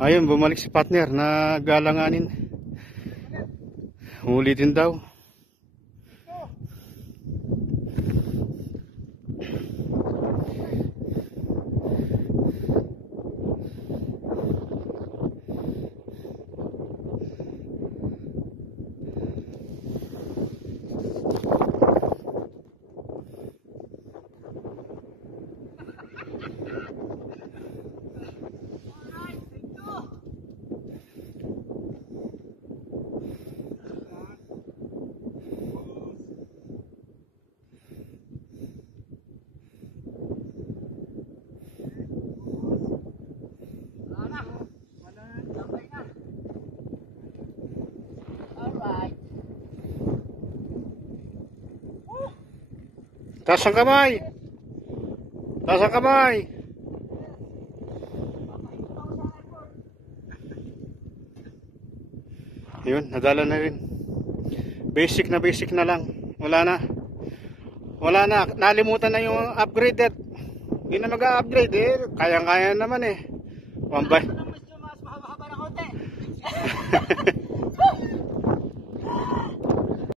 Ayun, bumalik si partner na galanganin. Ulitin daw. Taas ang kamay! Taas ang kamay! Yun, nadala na rin. Basic na lang. Wala na. Wala na. Nalimutan na yung upgraded. Hindi na mag-upgrade eh. Kayang-kaya naman eh. Wambay.